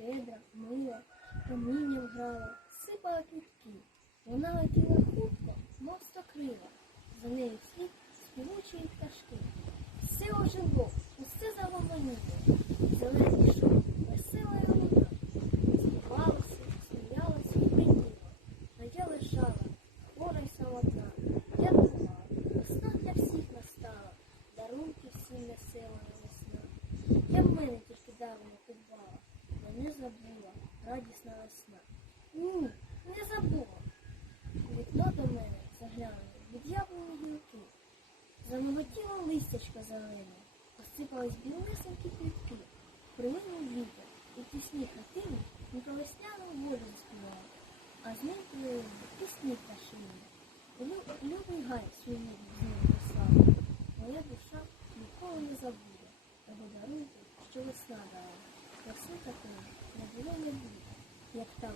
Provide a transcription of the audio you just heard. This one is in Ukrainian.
щедра, мила, камінням грала, сипала квітки. Вона летіла хутко, мов крила, за нею вслід співучі пташки. Все ожило, усе загомоніло, зелений шум, весела й луна. Співалася, сміялася і пеніла, а я лежала, хвора й самотна. Я думала, весна для всіх настала, дарунки всім весела весна. Я в мене тільки давно подбала, мене забула, радісна весна. Ні, не забула. Вікно до мене заглянули від яблуні гілки. Замиготіло листячка зелене, посипались білесенькі квітки, прилинув вітер, і пісні хатини не про весняну волю заспівали, а з ним прилинули пісні пташині. Лю- Любий гай свій з ним послав. Моя душа ніколи не забуде того дарунку, що весна дала. Весни такої як та